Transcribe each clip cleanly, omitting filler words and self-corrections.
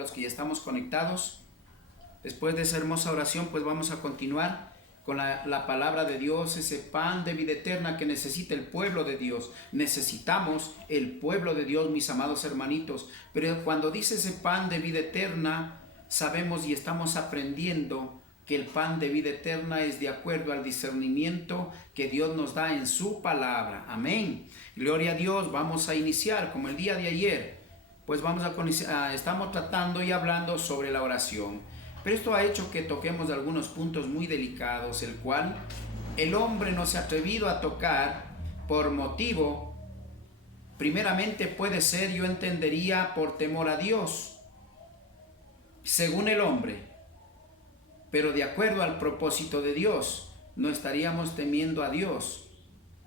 los que ya estamos conectados. Después de esa hermosa oración, pues vamos a continuar con la palabra de Dios, ese pan de vida eterna que necesita el pueblo de Dios. Necesitamos el pueblo de Dios, mis amados hermanitos. Pero cuando dice ese pan de vida eterna, sabemos y estamos aprendiendo que el pan de vida eterna es de acuerdo al discernimiento que Dios nos da en su palabra. Amén. Gloria a Dios. Vamos a iniciar como el día de ayer. Pues estamos tratando y hablando sobre la oración. Pero esto ha hecho que toquemos algunos puntos muy delicados, el cual el hombre no se ha atrevido a tocar por motivo, primeramente puede ser, yo entendería, por temor a Dios, según el hombre. Pero de acuerdo al propósito de Dios, no estaríamos temiendo a Dios,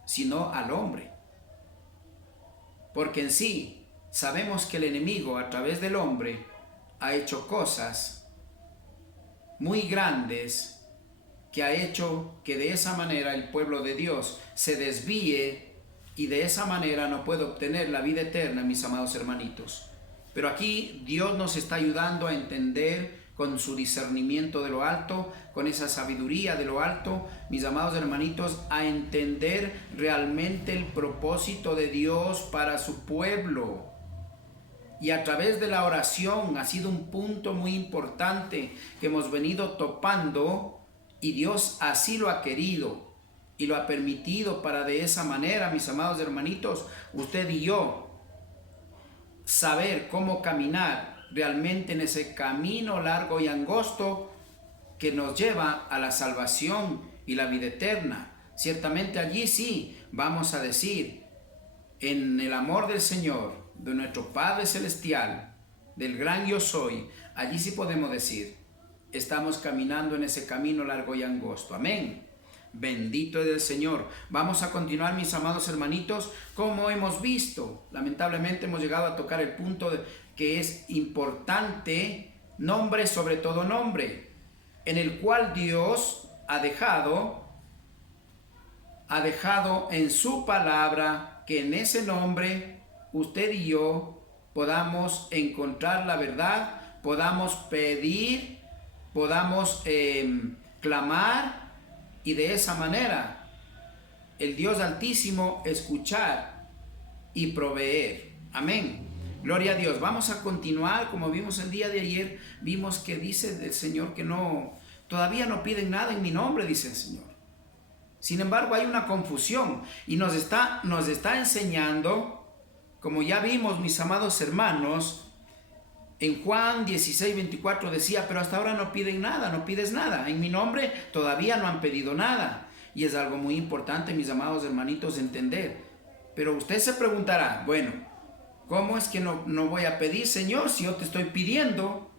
sino al hombre. Porque en sí, sabemos que el enemigo, a través del hombre, ha hecho cosas muy grandes, que ha hecho que de esa manera el pueblo de Dios se desvíe y de esa manera no puede obtener la vida eterna, mis amados hermanitos. Pero aquí Dios nos está ayudando a entender con su discernimiento de lo alto, con esa sabiduría de lo alto, mis amados hermanitos, a entender realmente el propósito de Dios para su pueblo. Y a través de la oración ha sido un punto muy importante que hemos venido topando, y Dios así lo ha querido y lo ha permitido para de esa manera, mis amados hermanitos, usted y yo, saber cómo caminar realmente en ese camino largo y angosto que nos lleva a la salvación y la vida eterna. Ciertamente allí sí vamos a decir, en el amor del Señor, de nuestro Padre Celestial, del gran yo soy, allí sí podemos decir, estamos caminando en ese camino largo y angosto. Amén. Bendito es el Señor. Vamos a continuar, mis amados hermanitos, como hemos visto. Lamentablemente hemos llegado a tocar el punto que es importante, nombre sobre todo nombre, en el cual Dios ha dejado en su palabra que en ese nombre usted y yo podamos encontrar la verdad, podamos pedir, podamos clamar, y de esa manera el Dios Altísimo escuchar y proveer. Amén. Gloria a Dios. Vamos a continuar, como vimos el día de ayer, vimos que dice el Señor que todavía no piden nada en mi nombre, dice el Señor. Sin embargo, hay una confusión y nos está enseñando, como ya vimos, mis amados hermanos, en Juan 16:24 decía, pero hasta ahora no piden nada, no pides nada. En mi nombre todavía no han pedido nada. Y es algo muy importante, mis amados hermanitos, entender. Pero usted se preguntará, bueno, ¿cómo es que no voy a pedir, Señor, si yo te estoy pidiendo?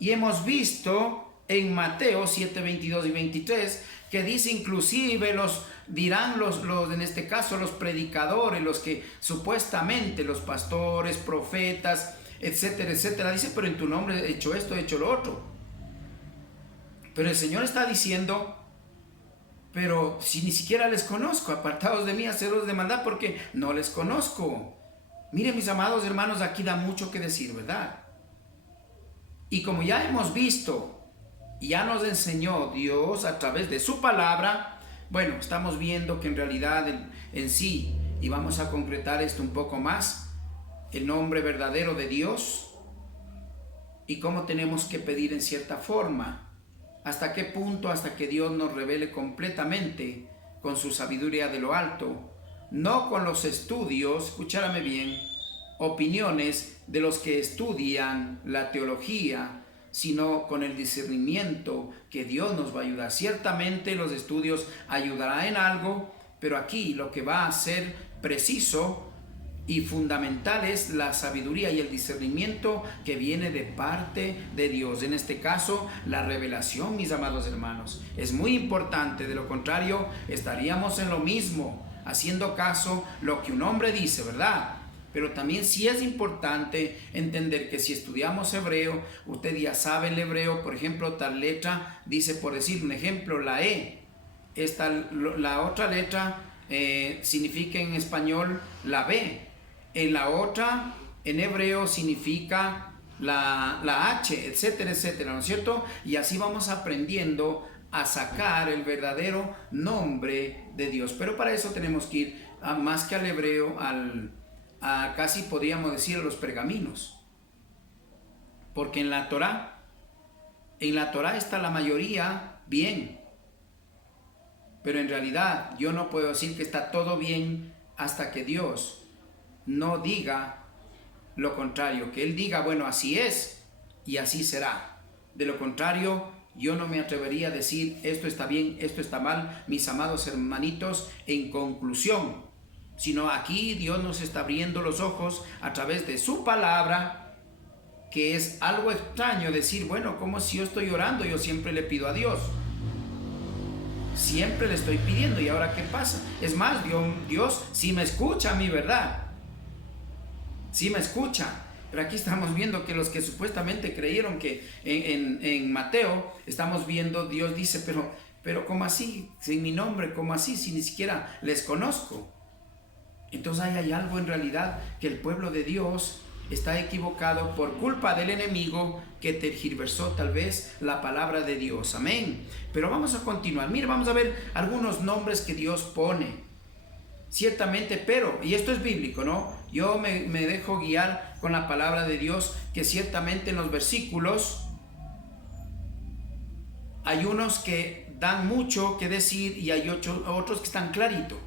Y hemos visto en Mateo 7:22 y 23, que dice inclusive en este caso los predicadores, los que supuestamente los pastores, profetas, etcétera, etcétera, dice, pero en tu nombre he hecho esto, he hecho lo otro. Pero el Señor está diciendo, pero si ni siquiera les conozco, apartados de mí, hacedores de maldad, porque no les conozco. Miren, mis amados hermanos, aquí da mucho que decir, ¿verdad? Y como ya hemos visto, ya nos enseñó Dios a través de su palabra, bueno, estamos viendo que en realidad en sí, y vamos a concretar esto un poco más, el nombre verdadero de Dios y cómo tenemos que pedir en cierta forma, hasta qué punto, hasta que Dios nos revele completamente con su sabiduría de lo alto, no con los estudios, escúchame bien, opiniones de los que estudian la teología, sino con el discernimiento que Dios nos va a ayudar. Ciertamente los estudios ayudarán en algo, pero aquí lo que va a ser preciso y fundamental es la sabiduría y el discernimiento que viene de parte de Dios. En este caso, la revelación, mis amados hermanos, es muy importante. De lo contrario, estaríamos en lo mismo, haciendo caso lo que un hombre dice, ¿verdad? Pero también sí es importante entender que si estudiamos hebreo, usted ya sabe el hebreo, por ejemplo, tal letra dice, por decir un ejemplo, la E. La otra letra significa en español la B. En la otra, en hebreo, significa la H, etcétera, etcétera, ¿no es cierto? Y así vamos aprendiendo a sacar el verdadero nombre de Dios. Pero para eso tenemos que ir más que al hebreo, a casi podríamos decir a los pergaminos. Porque en la Torá está la mayoría bien. Pero en realidad yo no puedo decir que está todo bien hasta que Dios no diga lo contrario. Que Él diga, bueno, así es y así será. De lo contrario, yo no me atrevería a decir esto está bien, esto está mal, mis amados hermanitos, en conclusión. Sino aquí Dios nos está abriendo los ojos a través de su palabra, que es algo extraño decir, bueno, como si yo estoy orando, yo siempre le pido a Dios. Siempre le estoy pidiendo, ¿y ahora qué pasa? Es más, Dios sí me escucha a mí, ¿verdad? Sí me escucha. Pero aquí estamos viendo que los que supuestamente creyeron que en Mateo, estamos viendo, Dios dice, pero ¿cómo así? Sin mi nombre, ¿cómo así? Si ni siquiera les conozco. Entonces hay algo en realidad que el pueblo de Dios está equivocado por culpa del enemigo que tergiversó tal vez la palabra de Dios. Amén. Pero vamos a continuar. Mira, vamos a ver algunos nombres que Dios pone. Ciertamente, pero, y esto es bíblico, ¿no? Yo me dejo guiar con la palabra de Dios, que ciertamente en los versículos hay unos que dan mucho que decir y hay otros que están claritos.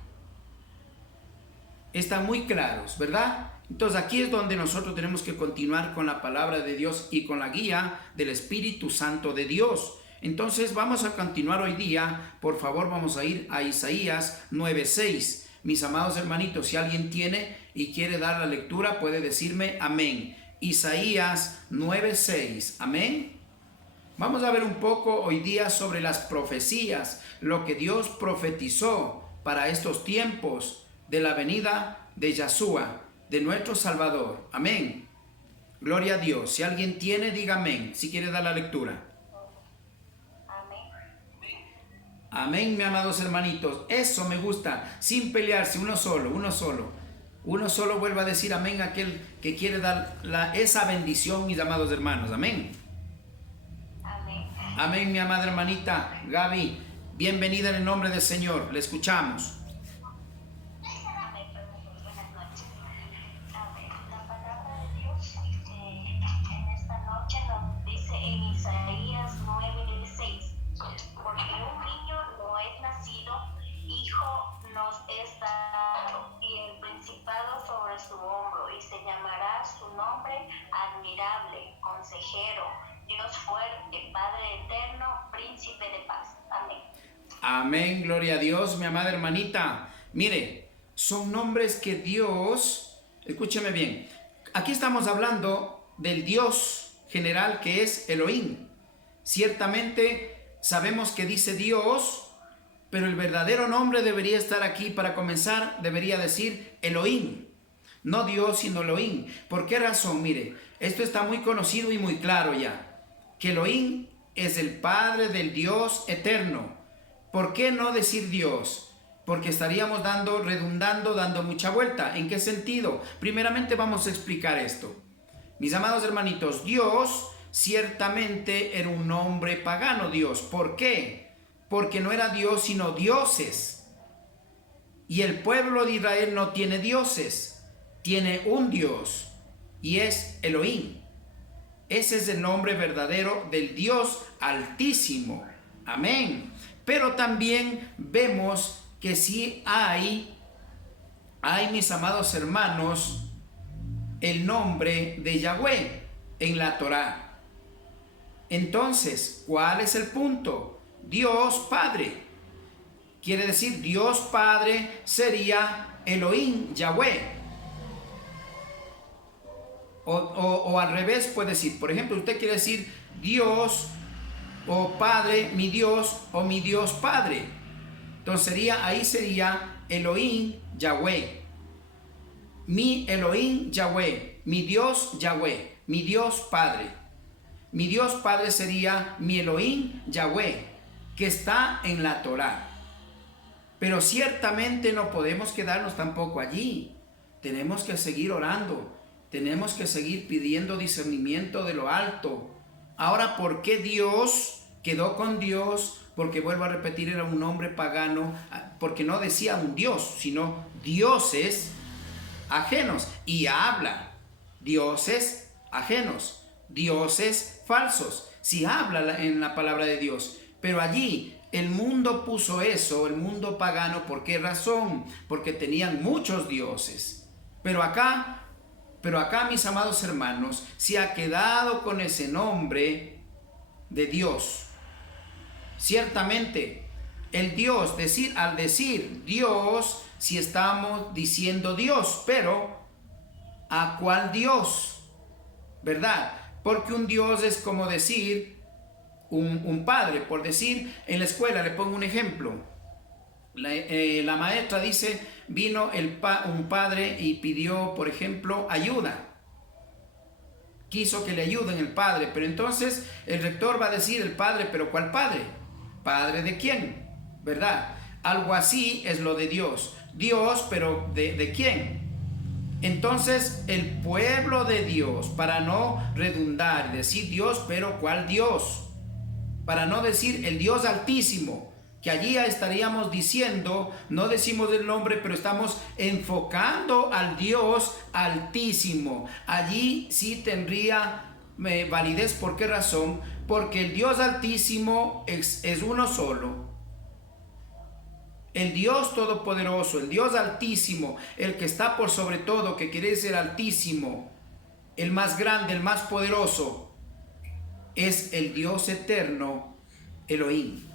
Están muy claros, ¿verdad? Entonces aquí es donde nosotros tenemos que continuar con la palabra de Dios y con la guía del Espíritu Santo de Dios. Entonces vamos a continuar hoy día. Por favor, vamos a ir a Isaías 9:6. Mis amados hermanitos, si alguien tiene y quiere dar la lectura, puede decirme amén. Isaías 9:6. Amén. Vamos a ver un poco hoy día sobre las profecías, lo que Dios profetizó para estos tiempos de la venida de Yahshua, de nuestro Salvador. Amén. Gloria a Dios. Si alguien tiene, diga amén. Si quiere dar la lectura. Amén, mis amados hermanitos. Eso me gusta. Sin pelearse, uno solo. Uno solo vuelva a decir amén a aquel que quiere dar esa bendición, mis amados hermanos. Amén. Amén. Amén, mi amada hermanita Gaby. Bienvenida en el nombre del Señor. Le escuchamos. Amén, gloria a Dios, mi amada hermanita. Mire, son nombres que Dios, escúcheme bien, aquí estamos hablando del Dios general que es Elohim. Ciertamente sabemos que dice Dios, pero el verdadero nombre debería estar aquí. Para comenzar, debería decir Elohim. No Dios, sino Elohim. ¿Por qué razón? Mire, esto está muy conocido y muy claro ya, que Elohim es el Padre del Dios eterno. ¿Por qué no decir Dios? Porque estaríamos dando mucha vuelta. ¿En qué sentido? Primeramente vamos a explicar esto. Mis amados hermanitos, Dios ciertamente era un nombre pagano, Dios. ¿Por qué? Porque no era Dios, sino dioses. Y el pueblo de Israel no tiene dioses, tiene un Dios, y es Elohim. Ese es el nombre verdadero del Dios Altísimo. Amén. Pero también vemos que sí hay, mis amados hermanos, el nombre de Yahweh en la Torá. Entonces, ¿cuál es el punto? Dios Padre. Quiere decir, Dios Padre sería Elohim, Yahweh. O al revés puede decir, por ejemplo, usted quiere decir Dios o Padre, mi Dios, o mi Dios Padre. Entonces ahí sería Elohim, Yahweh. Mi Elohim, Yahweh. Mi Dios, Yahweh. Mi Dios Padre. Mi Dios Padre sería mi Elohim, Yahweh, que está en la Torá. Pero ciertamente no podemos quedarnos tampoco allí. Tenemos que seguir orando. tenemos que seguir pidiendo discernimiento de lo alto. Ahora, ¿por qué Dios quedó con Dios? Porque vuelvo a repetir, era un hombre pagano, porque no decía un Dios, sino dioses ajenos. Y habla dioses ajenos, dioses falsos. Si habla en la palabra de Dios, pero allí el mundo puso eso, el mundo pagano. ¿Por qué razón? Porque tenían muchos dioses. Pero acá, mis amados hermanos, se ha quedado con ese nombre de Dios. Ciertamente, el Dios, al decir Dios, si estamos diciendo Dios, pero ¿a cuál Dios? ¿Verdad? Porque un Dios es como decir un padre. Por decir, en la escuela, le pongo un ejemplo. La maestra dice, vino un padre y pidió, por ejemplo, ayuda. Quiso que le ayuden el padre, pero entonces el rector va a decir el padre, pero ¿cuál padre? ¿Padre de quién? ¿Verdad? Algo así es lo de Dios. Dios, pero ¿de quién? Entonces el pueblo de Dios, para no redundar, decir Dios, pero ¿cuál Dios? Para no decir el Dios Altísimo, que allí estaríamos diciendo, no decimos el nombre, pero estamos enfocando al Dios Altísimo. Allí sí tendría validez. ¿Por qué razón? Porque el Dios Altísimo es uno solo. El Dios Todopoderoso, el Dios Altísimo, el que está por sobre todo, que quiere ser Altísimo, el más grande, el más poderoso, es el Dios eterno, Elohim.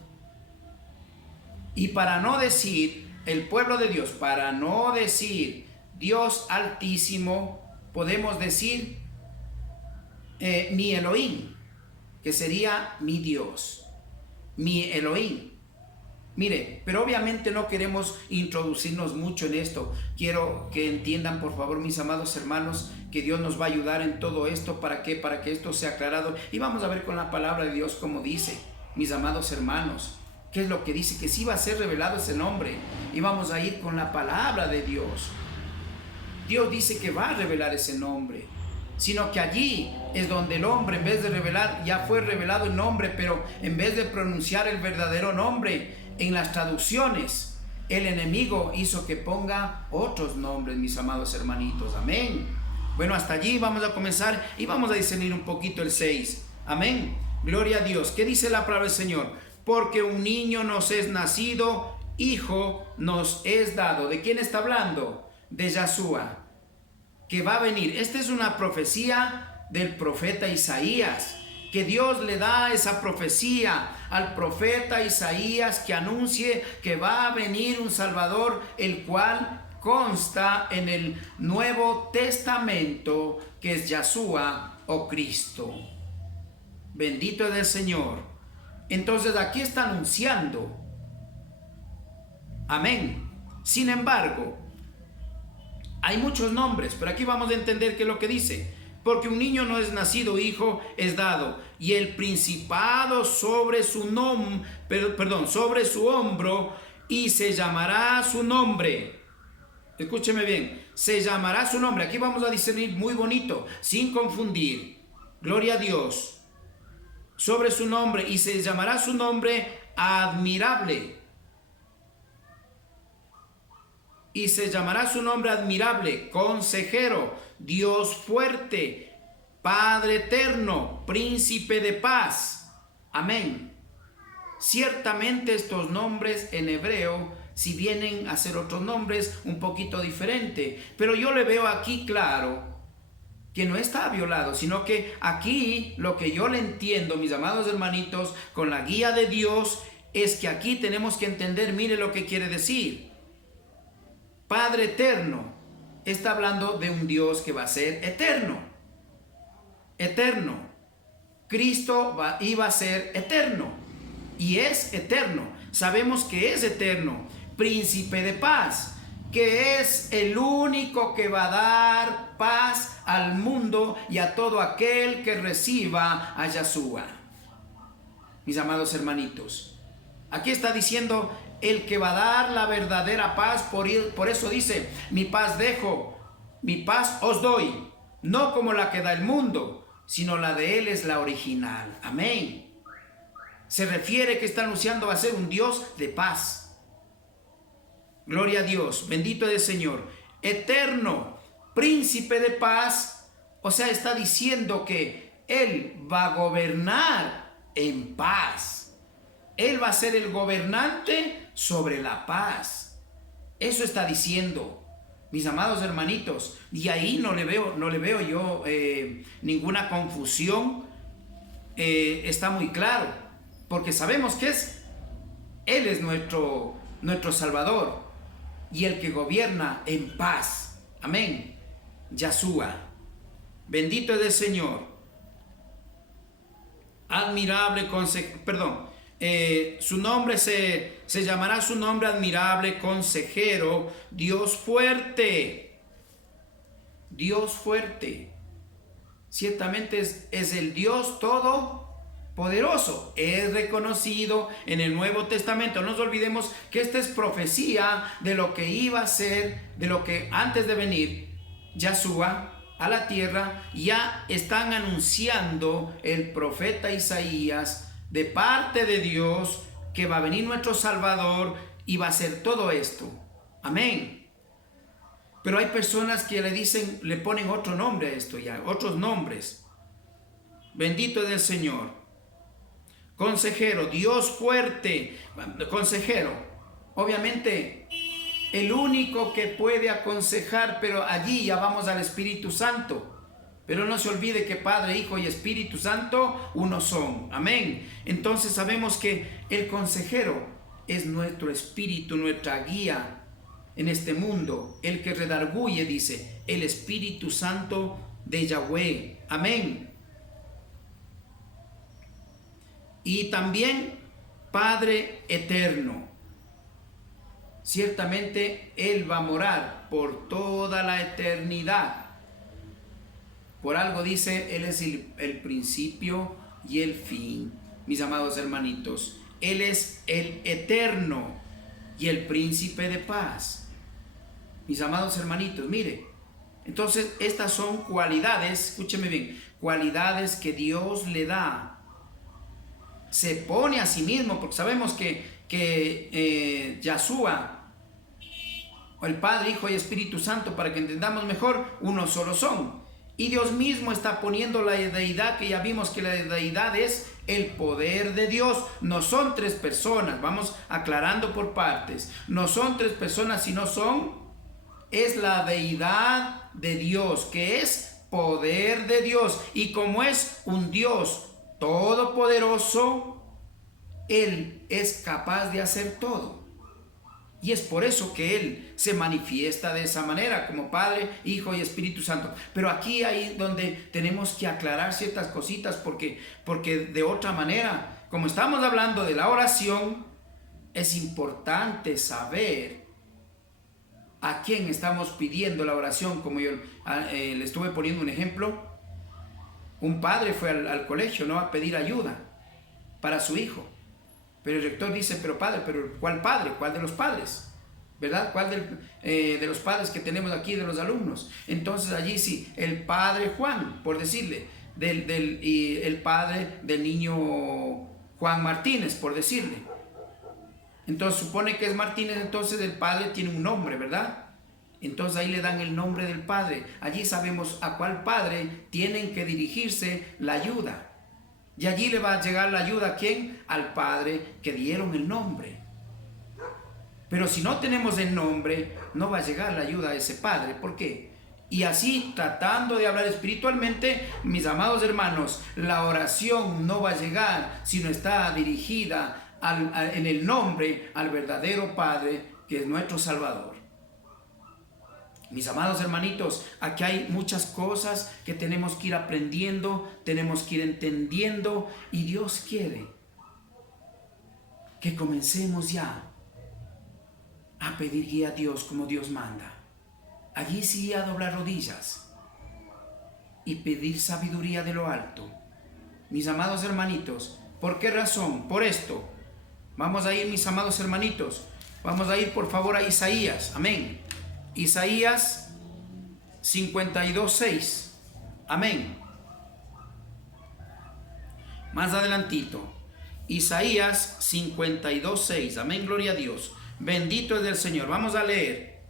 Y para no decir el pueblo de Dios, para no decir Dios Altísimo, podemos decir mi Elohim, que sería mi Dios, mi Elohim. Mire, pero obviamente no queremos introducirnos mucho en esto. Quiero que entiendan, por favor, mis amados hermanos, que Dios nos va a ayudar en todo esto. ¿Para qué? Para que esto sea aclarado. Y vamos a ver con la palabra de Dios cómo dice, mis amados hermanos, qué es lo que dice, que sí va a ser revelado ese nombre. Y vamos a ir con la palabra de Dios. Dios dice que va a revelar ese nombre, sino que allí es donde el hombre, en vez de revelar, ya fue revelado el nombre, pero en vez de pronunciar el verdadero nombre, en las traducciones, el enemigo hizo que ponga otros nombres, mis amados hermanitos. Amén. Bueno, hasta allí vamos a comenzar y vamos a discernir un poquito el 6. Amén. Gloria a Dios. ¿Qué dice la palabra del Señor? Porque un niño nos es nacido, hijo nos es dado. ¿De quién está hablando? De Yahshua, que va a venir. Esta es una profecía del profeta Isaías, que Dios le da esa profecía al profeta Isaías, que anuncie que va a venir un Salvador, el cual consta en el Nuevo Testamento, que es Yahshua o Cristo. Bendito es el Señor. Entonces aquí está anunciando. Amén. Sin embargo, hay muchos nombres, pero aquí vamos a entender qué es lo que dice. Porque un niño no es nacido, hijo es dado, y el principado sobre su sobre su hombro, y se llamará su nombre. Escúcheme bien, se llamará su nombre. Aquí vamos a discernir muy bonito, sin confundir. Gloria a Dios. Sobre su nombre, y se llamará su nombre admirable. Y se llamará su nombre admirable, consejero, Dios fuerte, Padre eterno, príncipe de paz. Amén. Ciertamente estos nombres en hebreo, si vienen a ser otros nombres, un poquito diferente, pero yo le veo aquí claro que no está violado, sino que aquí lo que yo le entiendo, mis amados hermanitos, con la guía de Dios, es que aquí tenemos que entender, mire lo que quiere decir. Padre eterno, está hablando de un Dios que va a ser eterno. Eterno. Cristo iba a ser eterno. Y es eterno. Sabemos que es eterno. Príncipe de paz, que es el único que va a dar paz al mundo y a todo aquel que reciba a Yahshua. Mis amados hermanitos, aquí está diciendo el que va a dar la verdadera paz. Por eso dice, mi paz dejo, mi paz os doy. no como la que da el mundo, sino la de Él es la original. Amén. Se refiere que está anunciando a ser un Dios de paz. Gloria a Dios, bendito es el Señor. Eterno, príncipe de paz, o sea, está diciendo que Él va a gobernar en paz. Él va a ser el gobernante sobre la paz. Eso está diciendo, mis amados hermanitos, y ahí no le veo yo ninguna confusión. Está muy claro, porque sabemos que Él es nuestro Salvador y el que gobierna en paz. Amén. Yahshua, bendito es el Señor. Admirable su nombre se llamará su nombre admirable, consejero, Dios fuerte. Dios fuerte. Ciertamente es el Dios todopoderoso. Es reconocido en el Nuevo Testamento. No nos olvidemos que esta es profecía de lo que iba a ser, de lo que antes de venir Yahshua a la tierra, ya están anunciando el profeta Isaías de parte de Dios que va a venir nuestro Salvador y va a hacer todo esto. Amén. Pero hay personas que le ponen otro nombre a esto ya, otros nombres. Bendito es el Señor. Consejero, Dios fuerte, consejero. Obviamente, el único que puede aconsejar, pero allí ya vamos al Espíritu Santo. Pero no se olvide que Padre, Hijo y Espíritu Santo uno son. Amén. Entonces sabemos que el consejero es nuestro espíritu, nuestra guía en este mundo. El que redarguye, dice, el Espíritu Santo de Yahweh. Amén. Y también Padre eterno. Ciertamente Él va a morar por toda la eternidad. Por algo dice, Él es el principio y el fin, mis amados hermanitos. Él es el eterno y el príncipe de paz. Mis amados hermanitos, mire. Entonces, estas son cualidades, escúcheme bien, cualidades que Dios le da. Se pone a sí mismo, porque sabemos que Yahshua, o el Padre, Hijo y Espíritu Santo, para que entendamos mejor, uno solo son. Y Dios mismo está poniendo la deidad, que ya vimos que la deidad es el poder de Dios. No son tres personas, vamos aclarando por partes. No son tres personas, sino es la deidad de Dios, que es poder de Dios. Y como es un Dios todopoderoso, Él es capaz de hacer todo. Y es por eso que Él se manifiesta de esa manera, como Padre, Hijo y Espíritu Santo. Pero aquí hay donde tenemos que aclarar ciertas cositas, porque de otra manera, como estamos hablando de la oración, es importante saber a quién estamos pidiendo la oración. Como yo le estuve poniendo un ejemplo, un padre fue al colegio, ¿no?, a pedir ayuda para su hijo. Pero el rector dice, pero padre, ¿cuál padre? ¿Cuál de los padres? ¿Verdad? ¿Cuál de los padres que tenemos aquí, de los alumnos? Entonces allí sí, el padre Juan, por decirle, y el padre del niño Juan Martínez, por decirle. Entonces supone que es Martínez, entonces el padre tiene un nombre, ¿verdad? Entonces ahí le dan el nombre del padre. Allí sabemos a cuál padre tienen que dirigirse la ayuda. Y allí le va a llegar la ayuda, ¿a quién? Al Padre que dieron el nombre. Pero si no tenemos el nombre, no va a llegar la ayuda a ese Padre. ¿Por qué? Y así, tratando de hablar espiritualmente, mis amados hermanos, la oración no va a llegar si no está dirigida en el nombre al verdadero Padre, que es nuestro Salvador. Mis amados hermanitos, aquí hay muchas cosas que tenemos que ir aprendiendo, tenemos que ir entendiendo, y Dios quiere que comencemos ya a pedir guía a Dios como Dios manda. Allí sí a doblar rodillas y pedir sabiduría de lo alto. Mis amados hermanitos, ¿por qué razón? Por esto. Vamos a ir, mis amados hermanitos, vamos a ir por favor a Isaías. Amén. Isaías 52:6. Amén. Más adelantito, Isaías 52:6. Amén, gloria a Dios. Bendito es el Señor. Vamos a leer.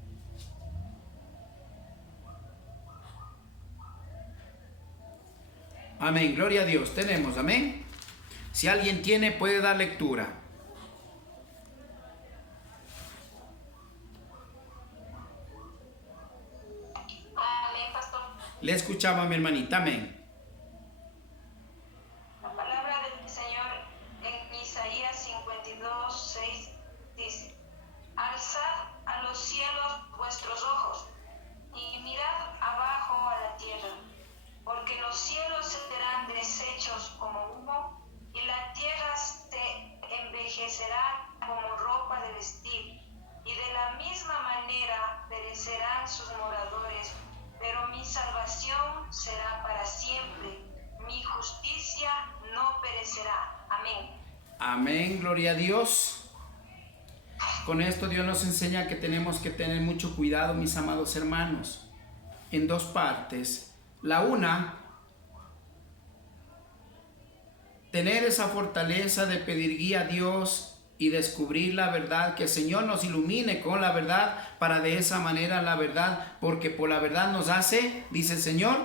Amén, gloria a Dios. Tenemos, amén. Si alguien tiene, puede dar lectura. Amén, pastor. Le escuchaba a mi hermanita, amén. La palabra del Señor en Isaías 52:6 dice: Alzad a los cielos vuestros ojos y mirad abajo a la tierra, porque los cielos serán deshechos como humo y la tierra se envejecerá como ropa de vestir, y de la misma manera perecerán sus moradores, pero mi salvación será para siempre, mi justicia no perecerá. Amén. Amén, gloria a Dios. Con esto Dios nos enseña que tenemos que tener mucho cuidado, mis amados hermanos, en dos partes. La una, tener esa fortaleza de pedir guía a Dios y descubrir la verdad, que el Señor nos ilumine con la verdad, para de esa manera la verdad, porque por la verdad nos hace, dice el Señor,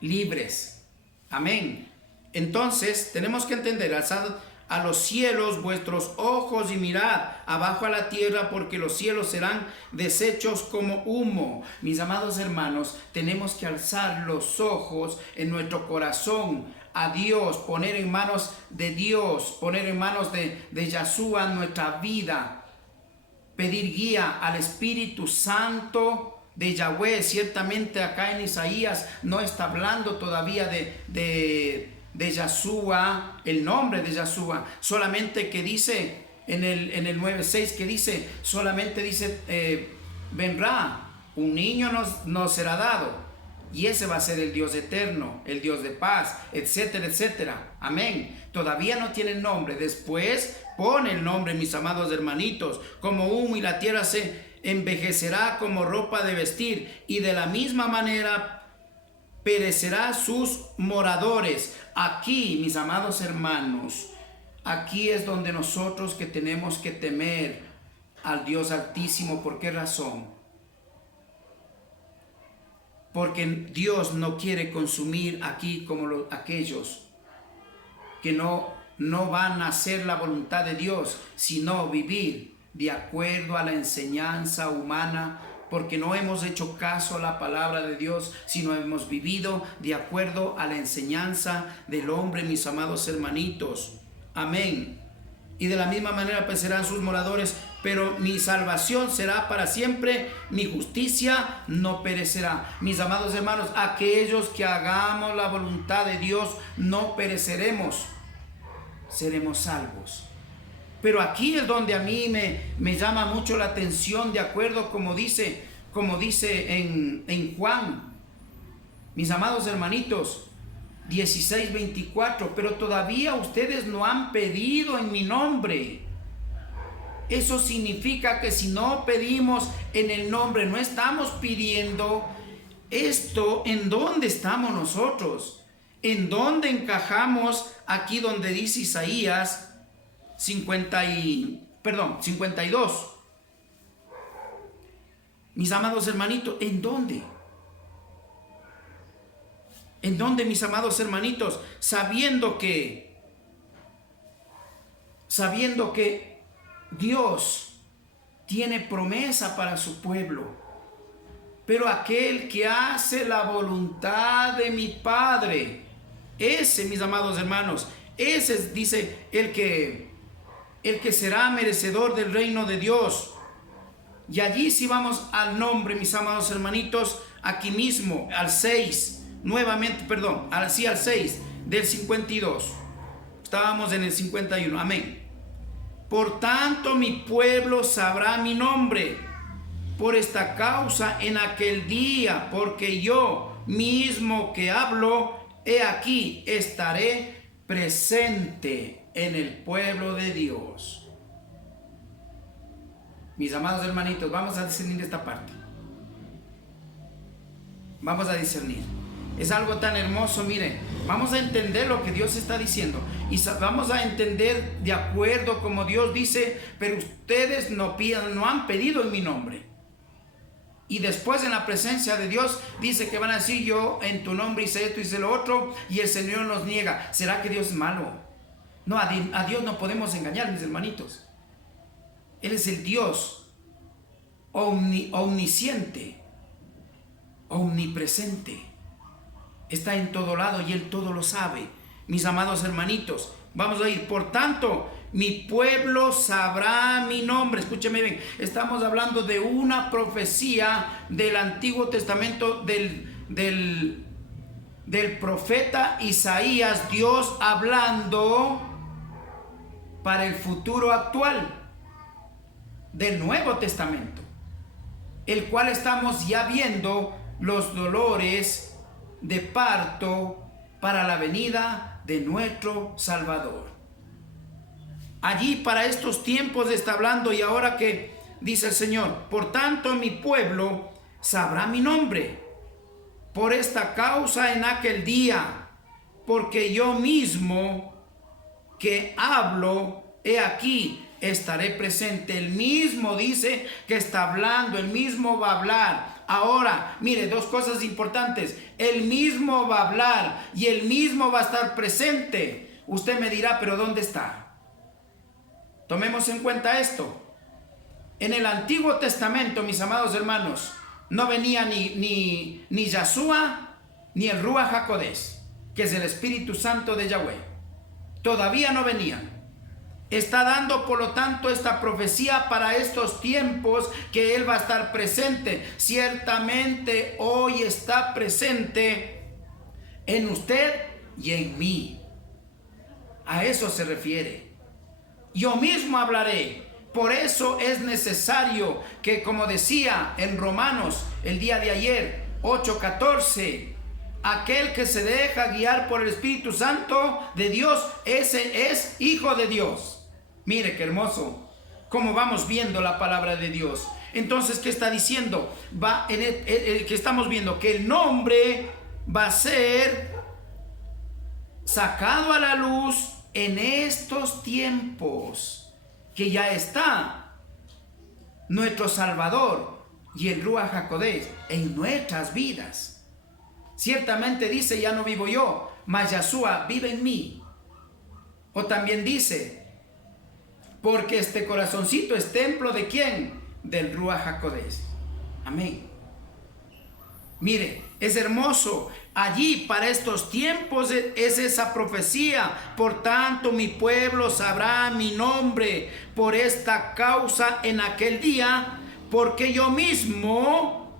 libres. Amén. Entonces tenemos que entender: alzad a los cielos vuestros ojos y mirad abajo a la tierra, porque los cielos serán deshechos como humo. Mis amados hermanos, tenemos que alzar los ojos en nuestro corazón a Dios, poner en manos de Dios, poner en manos de Yahshua nuestra vida, pedir guía al Espíritu Santo de Yahweh. Ciertamente acá en Isaías no está hablando todavía de Yahshua, el nombre de Yahshua, solamente que dice en el 9:6, que dice, solamente dice, vendrá un niño, nos será dado, y ese va a ser el Dios eterno, el Dios de paz, etcétera, etcétera. Amén. Todavía no tiene nombre. Después pone el nombre, mis amados hermanitos, como humo, y la tierra se envejecerá como ropa de vestir, y de la misma manera perecerá sus moradores. Aquí, mis amados hermanos, aquí es donde nosotros que tenemos que temer al Dios Altísimo. ¿Por qué razón? Porque Dios no quiere consumir aquí como aquellos que no van a hacer la voluntad de Dios, sino vivir de acuerdo a la enseñanza humana, porque no hemos hecho caso a la palabra de Dios, sino hemos vivido de acuerdo a la enseñanza del hombre, mis amados hermanitos. Amén. Y de la misma manera pues serán sus moradores, pero mi salvación será para siempre, mi justicia no perecerá. Mis amados hermanos, aquellos que hagamos la voluntad de Dios no pereceremos, seremos salvos. Pero aquí es donde a mí me llama mucho la atención, de acuerdo como dice en Juan, mis amados hermanitos, 16:24, pero todavía ustedes no han pedido en mi nombre. Eso significa que si no pedimos en el nombre, no estamos pidiendo esto. ¿En dónde estamos nosotros? ¿En dónde encajamos aquí donde dice Isaías 52? Mis amados hermanitos, ¿en dónde? ¿En dónde, mis amados hermanitos? Sabiendo que Dios tiene promesa para su pueblo. Pero aquel que hace la voluntad de mi Padre, ese, mis amados hermanos, ese es, dice, el que será merecedor del reino de Dios. Y allí si vamos al nombre, mis amados hermanitos, aquí mismo, al 6, nuevamente, perdón, al 6 del 52. Estábamos en el 51, amén. Por tanto mi pueblo sabrá mi nombre, por esta causa en aquel día, porque yo mismo que hablo, he aquí, estaré presente en el pueblo de Dios. Mis amados hermanitos, vamos a discernir esta parte. Vamos a discernir. Es algo tan hermoso, mire. Vamos a entender lo que Dios está diciendo y vamos a entender de acuerdo como Dios dice, pero ustedes no han pedido en mi nombre. Y después en la presencia de Dios dice que van a decir: yo en tu nombre hice esto, hice lo otro, y el Señor nos niega. ¿Será que Dios es malo? No, a Dios no podemos engañar, mis hermanitos. Él es el Dios omnisciente, omnipresente. Está en todo lado y Él todo lo sabe. Mis amados hermanitos, vamos a ir. Por tanto, mi pueblo sabrá mi nombre. Escúcheme bien, estamos hablando de una profecía del Antiguo Testamento, del profeta Isaías, Dios hablando para el futuro actual del Nuevo Testamento, el cual estamos ya viendo los dolores de parto para la venida de nuestro Salvador. Allí para estos tiempos está hablando, y ahora que dice el Señor: por tanto mi pueblo sabrá mi nombre, por esta causa en aquel día, porque yo mismo que hablo, he aquí, estaré presente. El mismo dice que está hablando, el mismo va a hablar. Ahora, mire, dos cosas importantes. El mismo va a hablar y el mismo va a estar presente. Usted me dirá: pero ¿dónde está? Tomemos en cuenta esto. En el Antiguo Testamento, mis amados hermanos, no venía ni Yahshua ni el Ruach HaKodesh, que es el Espíritu Santo de Yahweh. Todavía no venían. Está dando, por lo tanto, esta profecía para estos tiempos, que Él va a estar presente. Ciertamente hoy está presente en usted y en mí. A eso se refiere. Yo mismo hablaré. Por eso es necesario que, como decía en Romanos el día de ayer, 8:14, aquel que se deja guiar por el Espíritu Santo de Dios, ese es hijo de Dios. Mire qué hermoso, cómo vamos viendo la palabra de Dios. Entonces, ¿qué está diciendo? Que estamos viendo que el nombre va a ser sacado a la luz en estos tiempos, que ya está nuestro Salvador y el Ruach HaKodesh en nuestras vidas. Ciertamente dice: ya no vivo yo, mas Yahshua vive en mí. O también dice: porque este corazoncito es templo ¿de quién? Del Ruach HaKodesh. Amén. Mire, es hermoso. Allí para estos tiempos es esa profecía. Por tanto mi pueblo sabrá mi nombre, por esta causa en aquel día, porque yo mismo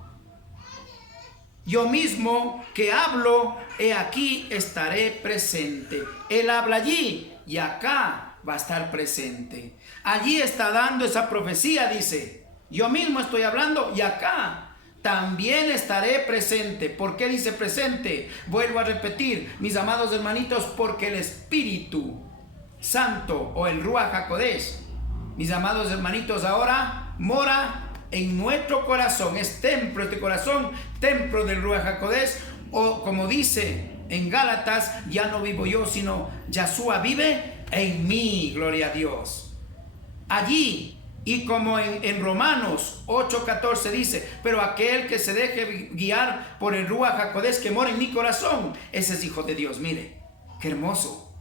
que hablo, he aquí estaré presente. Él habla allí y acá va a estar presente. Allí está dando esa profecía, dice: yo mismo estoy hablando y acá también estaré presente. ¿Por qué dice presente? Vuelvo a repetir, mis amados hermanitos, porque el Espíritu Santo o el Ruach HaKodesh, mis amados hermanitos, ahora mora en nuestro corazón. Es templo, este corazón, templo del Ruach HaKodesh, o como dice en Gálatas: ya no vivo yo, sino Yahshua vive en mí. Gloria a Dios. Allí, y como en Romanos 8:14 dice: pero aquel que se deje guiar por el Ruach HaKodesh que mora en mi corazón, ese es hijo de Dios. Mire, qué hermoso.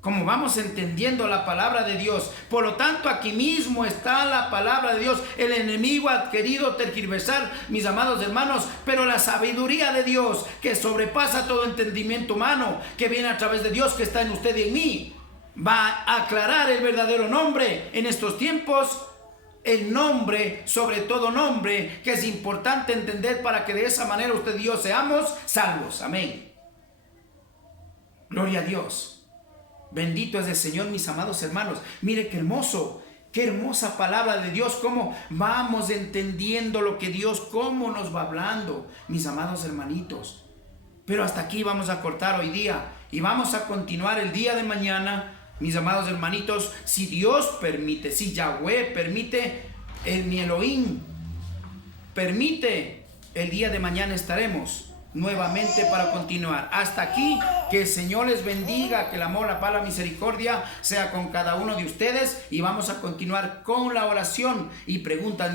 Como vamos entendiendo la palabra de Dios. Por lo tanto, aquí mismo está la palabra de Dios. El enemigo ha querido tergiversar, mis amados hermanos, pero la sabiduría de Dios, que sobrepasa todo entendimiento humano, que viene a través de Dios, que está en usted y en mí, va a aclarar el verdadero nombre en estos tiempos. El nombre, sobre todo nombre, que es importante entender para que de esa manera usted y yo seamos salvos. Amén. Gloria a Dios. Bendito es el Señor, mis amados hermanos. Mire qué hermoso, qué hermosa palabra de Dios. Cómo vamos entendiendo lo que Dios, cómo nos va hablando, mis amados hermanitos. Pero hasta aquí vamos a cortar hoy día y vamos a continuar el día de mañana, mis amados hermanitos, si Dios permite, si Yahweh permite, mi Elohim permite, el día de mañana estaremos nuevamente para continuar. Hasta aquí, que el Señor les bendiga, que el amor, la paz, la misericordia sea con cada uno de ustedes, y vamos a continuar con la oración y preguntas.